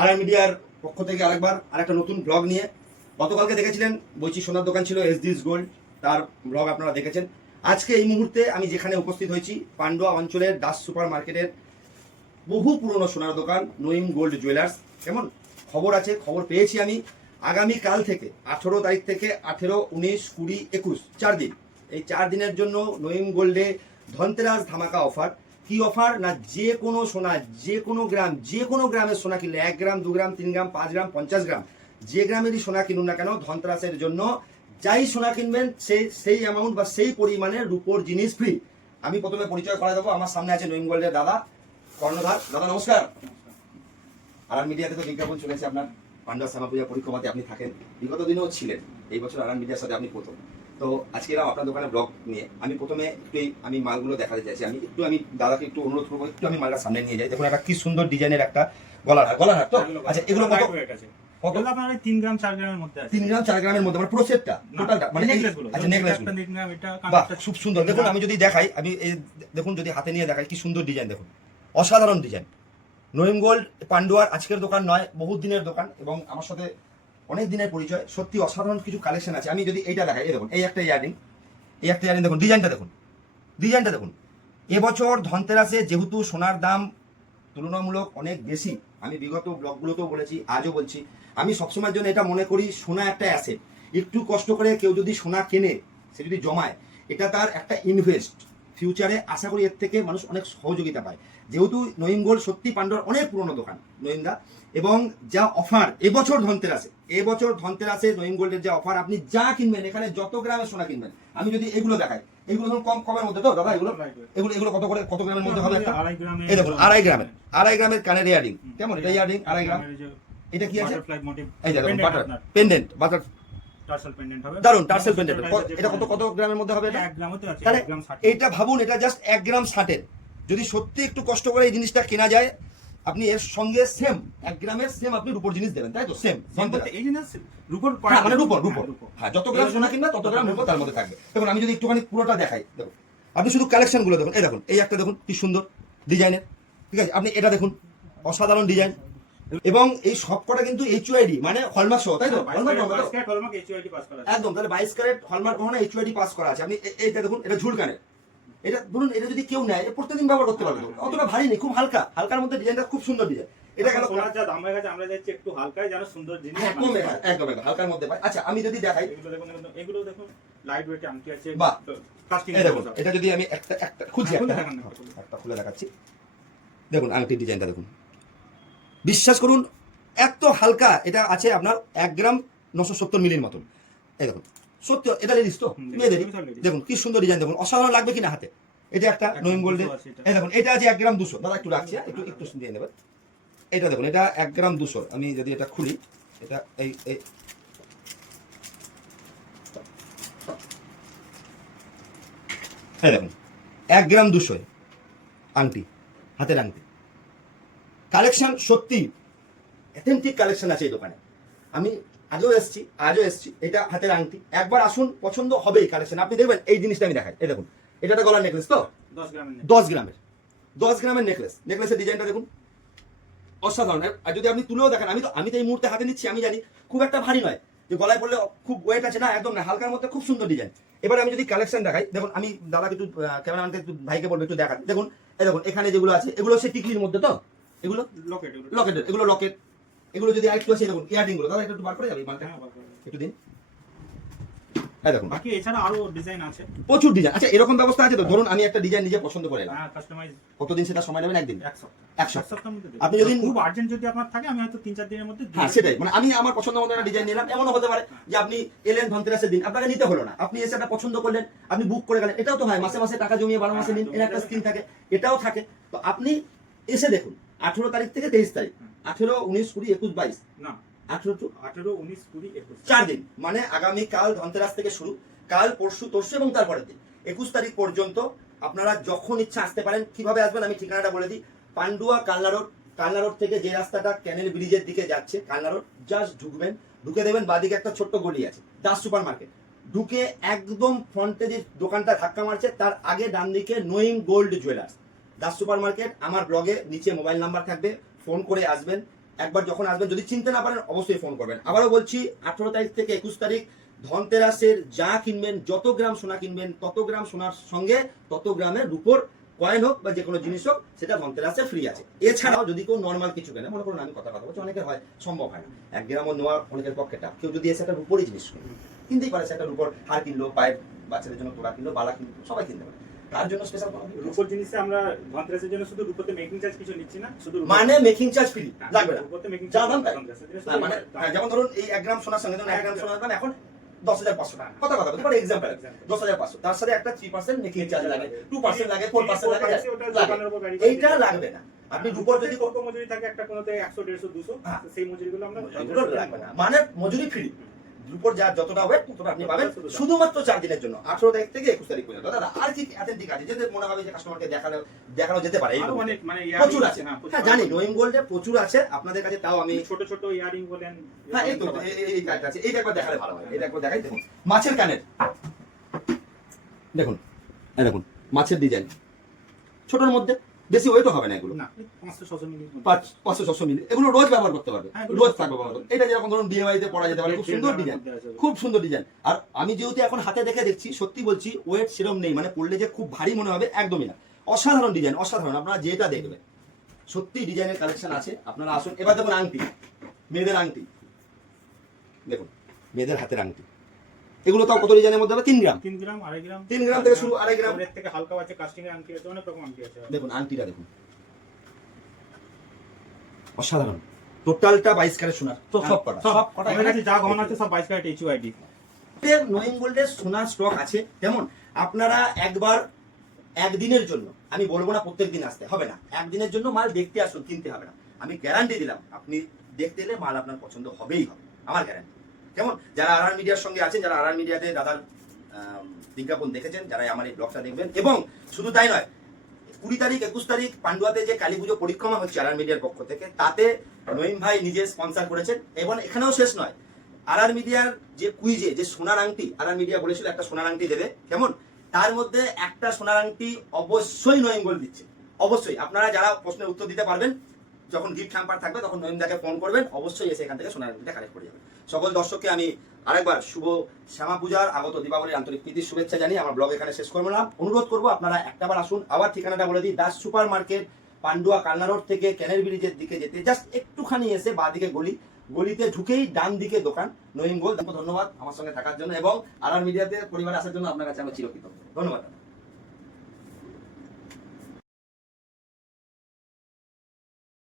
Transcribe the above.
আর মিডিয়ার পক্ষ থেকে আরেকটা নতুন ব্লগ নিয়ে গতকালকে দেখেছিলেন বলছি সোনার দোকান ছিল এসডিস গোল্ড, তার ব্লগ আপনারা দেখেছেন। আজকে এই মুহূর্তে আমি যেখানে উপস্থিত হয়েছি পান্ডুয়া অঞ্চলের দাস সুপার মার্কেটের বহু পুরনো সোনার দোকান নঈম গোল্ড জুয়েলার্স। কেমন খবর আছে, খবর পেয়েছি আমি আগামীকাল থেকে 18 তারিখ থেকে 18, 19, 20, 21 4 দিন, এই 4 দিনের জন্য নঈম গোল্ডে ধনতেরাস ধামাকা অফার। কি অফার না, যে কোনো সোনা, যে কোনো গ্রামের সোনা কিনলে 1 গ্রাম 2 গ্রাম 3 গ্রাম 5 গ্রাম 50 গ্রাম যে গ্রামেরই সোনা কিনুন না কেন, ধনতেরাসের জন্য যাই সোনা কিনবেন সেই অ্যামাউন্ট বা সেই পরিমাণের রূপোর জিনিস ফ্রি। আমি প্রথমে পরিচয় করে দেবো। আমার সামনে আছে নঈম গোল্ডের দাদা কর্ণধার। দাদা নমস্কার। আর মিডিয়াতে তো বিজ্ঞাপন চলেছে আপনার, পান্ডুয়া শ্যামা পূজা পরিক্রমাতে আপনি থাকেন, বিগত দিনেও ছিলেন, এই বছর আর মিডিয়ার সাথে আপনি প্রথম। তো আজকে এলাম আপনার দোকানে ব্লগ নিয়ে। আমি প্রথমে আমি মালগুলো দেখাতে চাইছি। আমি দাদাকে একটু অনুরোধ করবো, একটু আমি মালটা সামনে নিয়ে যাই। দেখুন একটা কি সুন্দর ডিজাইনের একটা গলার হার তো। আচ্ছা এগুলো কত? 3 গ্রাম 4 গ্রামের মধ্যে আছে। 3 গ্রাম 4 গ্রামের মধ্যে মানে পুরো সেটটা টোটালটা মানে নেকলেসগুলো। আচ্ছা নেকলেস, বাহ খুব সুন্দর। দেখুন আমি যদি দেখাই, আমি এই দেখুন যদি হাতে নিয়ে দেখাই কি সুন্দর ডিজাইন, দেখুন অসাধারণ ডিজাইন। নঈম গোল্ড পান্ডুয়ার আজকের দোকান নয়, বহুত দিনের দোকান এবং আমার সাথে অনেক দিনের পরিচয়। সত্যি অসাধারণ কিছু কালেকশন আছে। আমি যদি এইটা দেখাই, এই দেখুন এই একটা ইয়ারিং দেখুন, ডিজাইনটা দেখুন। এবছর ধনতেরাসে যেহেতু সোনার দাম তুলনামূলক অনেক বেশি, আমি বিগত ব্লগগুলোতেও বলেছি, আজও বলছি, আমি সবসময়ের জন্য এটা মনে করি সোনা একটা অ্যাসেট। একটু কষ্ট করে কেউ যদি সোনা কেনে, সে যদি জমায়, এটা তার একটা ইনভেস্ট। ফিউচারে আশা করি এর থেকে মানুষ অনেক সহযোগিতা পায়। যেহেতু নঈম গোল্ড সত্যি পান্ডুয়ার অনেক পুরনো দোকান নঈমদা, এবং যা অফার এবছর ধনতেরাসে নঈম গোল্ডের যে অফার, আপনি যা কিনবেন এখানে যত গ্রামের সোনা কিনবেন, আমি যদি এগুলো দেখাই, এগুলো ধরুন কমের মধ্যে তো দাদা, এগুলো কত গ্রামের মধ্যে হবে? এই দেখুন 2.5 গ্রামের কানের ইয়ারিং। কেমন এটা ইয়ারিং? 2.5 গ্রাম। এটা কি আছে? এই দেখুন butter pendant, butter tassel pendant হবে, দারুন টার্সেল পেন্ডেন্ট। এটা কত গ্রামের মধ্যে হবে? 1 গ্রাম হতে আছে। তাহলে 1 গ্রাম 60। এটা ভাবুন, এটা জাস্ট 1 গ্রাম 60 যদি সত্যি একটু কষ্ট করে এই জিনিসটা কেনা যায়, আপনি এর সঙ্গে সেম 1 গ্রামের সেম আপনি রূপোর জিনিস দেবেন, তাই তো? সেম এই জিনিস রূপোর মানে রূপোর হ্যাঁ, যত গ্রাম সোনা কিনবে তত গ্রাম রূপো তার মধ্যে থাকবে। দেখুন আমি যদি একটুখানি পুরোটা দেখাই, দেখুন আপনি শুধু কালেকশন গুলো দেখুন। এই দেখুন এই একটা দেখুন কি সুন্দর ডিজাইনের, ঠিক আছে? আপনি এটা দেখুন অসাধারণ ডিজাইন, এবং এই সবকটা কিন্তু এইচইডি মানে হলমার্ক সহ, তাই তো? হলমার্ক এইচইডি পাস করা আছে একদম। তাহলে 22 ক্যারেট হলমার্ক কখনো এইচইডি পাস করা আছে। আপনি এইটা দেখুন, এটা ঝুলকানের। এটা ধরুন, এটা যদি কেউ নেয় প্রত্যেকদিন ব্যবহার করতে পারবে, অতটা ভারী নেই, খুব হালকার মধ্যে ডিজাইনটা খুব সুন্দর ডিজাইন। এটা গেল সোনার যা দাম হয়ে গেছে, আমরা যাচ্ছি একটু হালকায় যেন সুন্দর জিনিস একদম হালকার মধ্যে পাই। আচ্ছা আমি যদি দেখাই, এগুলো দেখুন লাইট ওয়েট আংটি আছে, বাহ কাস্টিং। এই দেখুন এটা যদি আমি একটা খুঁজছি, একটা খুলে দেখাচ্ছি। দেখুন আংটির ডিজাইনটা দেখুন, বিশ্বাস করুন এত হালকা। এটা আছে আপনার 1 গ্রাম 970 মিলির মতন। এই দেখুন সত্যি এটা লেডিস তো মেয়েদেরই। দেখুন কি সুন্দর ডিজাইন, দেখুন অসাধারণ লাগবে কিনা হাতে। এটা একটা নঈম গোল্ডের। এই দেখুন এটা আছে 1 গ্রাম 200। দাদা একটু রাখছি, একটু দিয়ে নেবেন। এটা দেখুন এটা 1 গ্রাম 200। আমি যদি এটা খুলি, এটা এই দেখুন 1 গ্রাম 200 আংটি, হাতের আংটি। কালেকশন সত্যি অথেন্টিক কালেকশন আছে এই দোকানে। আমি আজও এসছি। এটা হাতের আংটি, একবার আসুন, পছন্দ হবেই কালেকশন। আপনি দেখবেন এই জিনিসটা আমি দেখাই। এই দেখুন এটা একটা গলার নেকলেস তো, 10 গ্রামের নেকলেসের ডিজাইনটা দেখুন অসাধারণ। আর যদি আপনি তুলেও দেখেন, আমি তো এই মুহূর্তে হাতে নিচ্ছি, আমি জানি খুব একটা ভারী নয়, যে গলায় পড়লে খুব ওয়েট আছে না, একদম না, হালকার মধ্যে খুব সুন্দর ডিজাইন। এবার আমি যদি কালেকশন দেখাই, দেখুন আমি দাদাকে একটু ক্যামেরাম্যানকে একটু ভাইকে বলবো একটু দেখান। দেখুন এই দেখুন এখানে যেগুলো আছে, এগুলো হচ্ছে টিকলির মধ্যে তো, এগুলো লকেটের, এগুলো লকেট। এগুলো যদি আরেকটু আছে, দেখুন ইয়ারিং গুলো, দাদা একটু বার করে যাবে মালটা, একটু দিন। হ্যাঁ দেখুন বাকি এছাড়া আরো ডিজাইন আছে, প্রচুর ডিজাইন। আচ্ছা এরকম ব্যবস্থা আছে তো? ধরুন আমি একটা ডিজাইন নিজে পছন্দ করে এলাম, কাস্টমাইজ কতদিন সেটা সময় নেবেন? 1 দিন, 1 সপ্তাহের মধ্যে। আপনি যদি খুব আর্জেন্ট যদি আপনার থাকে, আমি হয়তো 3-4 দিনের মধ্যে। হ্যাঁ সেটাই, মানে আমি আমার পছন্দ মতো একটা ডিজাইন নিলাম। এমনও হতে পারে যে আপনি এলেন ধনতেরাসের দিন, আপনাকে নিতে হলো না, আপনি এসে একটা পছন্দ করলেন, আপনি বুক করে গেলেন। এটাও তো হয়, মাসে টাকা জমিয়ে 12 মাসে নিন, এর একটা স্কিম থাকে, এটাও থাকে। তো আপনি এসে দেখুন 18 তারিখ থেকে 23 তারিখ, 18, 19, 20, 21, 22 না 18, 19, 20, 21 4 দিন, মানে আগামী কাল ধনতেরাস থেকে শুরু, কাল পরশু তরশু এবং তারপরের দিন 21 তারিখ পর্যন্ত আপনারা যখন ইচ্ছা আসতে পারেন। কিভাবে আসবেন আমি ঠিকানাটা বলে দিই। পান্ডুয়া কালনা রোড থেকে যে রাস্তাটা ক্যানেল ব্রিজের দিকে যাচ্ছে, কালনা রোড জাস্ট ঢুকবেন, ঢুকে দেবেন বাদিকে একটা ছোট্ট গলি আছে দাস সুপার মার্কেট, ঢুকে একদম ফ্রন্টে যে দোকানটা ধাক্কা মারছে তার আগে ডান দিকে Naeem gold jewellers, Das super market. আমার ব্লগে নিচে মোবাইল নাম্বার থাকবে, ফোন করে আসবেন। একবার যখন আসবেন, যদি চিনতে না পারেন অবশ্যই ফোন করবেন। আবারও বলছি 18 তারিখ থেকে 21 তারিখ ধনতেরাসের যা কিনবেন, যত গ্রাম সোনা কিনবেন, তত গ্রাম সোনার সঙ্গে তত গ্রামের রূপোর কয়েন হোক বা যে কোনো জিনিস হোক, সেটা ধনতেরাসে ফ্রি আছে। এছাড়াও যদি কেউ নর্মাল কিছু কেনে, মনে করুন আমি কথা বলছি, অনেকের হয় সম্ভব হয় না 1 গ্রামও নেওয়া, অনেকের পক্ষে টাফ। কেউ যদি এসে একটা রূপোরই জিনিস কিনে, কিনতেই পারে, সে একটা রূপোর হার কিনলো, পায়ের বাচ্চাদের জন্য তোড়া কিনলো, বালা কিনলো, সবাই কিনতে পারে। তার জন্য স্পেশাল কোনো রূপোর জিনিসে আমরা ধনতেরাসের জন্য শুধু রূপোতে মেকিং চার্জ কিছু নিচ্ছি না, শুধু মানে মেকিং চার্জ ফ্রি লাগবে না। রূপোতে মেকিং যা চার্জ দাম তাই। ধনতেরাসের জন্য হ্যাঁ, মানে যেমন ধরুন এই 1 গ্রাম সোনার সঙ্গে, ধরুন 1 গ্রাম সোনার দাম এখন 10,500 টাকা, কথা বলতে পারে এক্সাম্পল 10,500, তার সাথে একটা 3% মেকিং চার্জ লাগে, 2% লাগে, 4% লাগে, এইটা লাগবে না। আপনি রূপোর যদি কত মজুরি থাকে একটা কোনোতে 100 150 200, হ্যাঁ। সেই মজুরিগুলো আমরা এগুলো লাগবে না, মানে মজুরি ফ্রি। রূপোর যা যতটা হবে ততটা আপনি পাবেন শুধুমাত্র 4 দিনের জন্য, 18 তারিখ থেকে 21 তারিখ পর্যন্ত। দাদা আর কি অ্যাথেন্টিক আছে যেটা মনে হবে যে কাস্টমারকে দেখানো যেতে পারে? আরো অনেক মানে প্রচুর আছে, হ্যাঁ জানি, নোয়িং গোল্ডে প্রচুর আছে আপনাদের কাছে, তাও আমি ছোট ছোট ইয়ারিং বলেন, হ্যাঁ এই তো এই কাজটা আছে, এইটা একবার দেখালে ভালো হয়। এটা একবার দেখাই, দেখুন মাছের কানের, দেখুন এই দেখুন মাছের ডিজাইন, ছোটর মধ্যে, বেশি ওয়েটও হবে না এগুলো, না 500-600 মিলি 500-600 মিলি, এগুলো রোজ ব্যবহার করতে পারবে, হ্যাঁ, রোজ থাকবে ব্যবহার করতে। এটা যেরকম ধরুন বিয়ে বাড়িতে পরা যেতে পারে, খুব সুন্দর ডিজাইন, খুব সুন্দর ডিজাইন। আর আমি যেহেতু এখন হাতে দেখে দেখছি, সত্যি বলছি ওয়েট সেরম নেই, মানে পড়লে যে খুব ভারী মনে হবে একদমই না, অসাধারণ ডিজাইন, অসাধারণ। আপনারা যেটা দেখবেন সত্যি ডিজাইনের কালেকশন আছে, আপনারা আসুন। এবার দেখুন আংটি, মেয়েদের আংটি দেখুন, মেয়েদের হাতের আংটি, এগুলো তাও কত ডিজাইনের মধ্যে হবে? 3 গ্রাম, 3 গ্রাম 2.5 গ্রাম, 3 গ্রাম থেকে শুরু, 2.5 গ্রাম। এর থেকে হালকা আছে, কাস্টিং এর আংটি আছে, অনেক রকম আংটি আছে। দেখুন আংটিটা দেখুন, অসাধারণ, টোটালটা 22 ক্যারেট সোনার, তো সব কটা আমার কাছে যা গহনা আছে সব 22 ক্যারেট HUID। নোয়িং গোল্ডের সোনার স্টক আছে। কেমন আপনারা একবার একদিনের জন্য, আমি বলবো না প্রত্যেক দিন আসতে হবে না, একদিনের জন্য মাল দেখতে আসুন, কিনতে হবে না, আমি গ্যারান্টি দিলাম আপনি দেখতে এলে মাল আপনার পছন্দ হবেই হবে, আমার গ্যারান্টি। কেমন যারা আরআর মিডিয়ার সঙ্গে আছেন, যারা আরআর মিডিয়াতে দাদার বিজ্ঞাপন দেখেছেন, যারা আমার এই ব্লগটা দেখবেন, এবং শুধু তাই নয়, 20 তারিখ 21 তারিখ পান্ডুয়াতে যে কালী পুজো পরিক্রমা হচ্ছে আরআর মিডিয়ার পক্ষ থেকে, তাতে নঈম ভাই নিজে স্পন্সর করেছেন। এবং এখানেও শেষ নয়, আরআর মিডিয়ার যে কুইজে যে সোনার আংটি আরআর মিডিয়া বলেছিল একটা সোনার আংটি দেবে, কেমন তার মধ্যে একটা সোনার আংটি অবশ্যই নঈম গোল্ড দিচ্ছে, অবশ্যই। আপনারা যারা প্রশ্নের উত্তর দিতে পারবেন, যখন গিফট হ্যাম্পার থাকবে তখন নঈম দাকে ফোন করবেন, অবশ্যই এসে এখান থেকে সোনার আংটিটা কালেক্ট করে যাবেন। সকল দর্শককে আমি আরেকবার শুভ শ্যামা পূজার আগত দীপাবলির আন্তরিক প্রীতির শুভেচ্ছা জানিয়ে আমার ব্লগ এখানে শেষ করবো না। অনুরোধ করবো আপনারা একটাবার আসুন। আবার ঠিকানাটা বলে দিই, Das super market, Pandua Kalna road থেকে ক্যানেল ব্রিজের দিকে যেতে জাস্ট একটুখানি এসে বাঁদিকে গলিতে ঢুকেই ডান দিকে দোকান নঈম গোল্ড। ধন্যবাদ আমার সঙ্গে থাকার জন্য এবং আরআর মিডিয়াতে পরিবারে আসার জন্য আপনার কাছে আমি চিরকৃতজ্ঞ। ধন্যবাদ।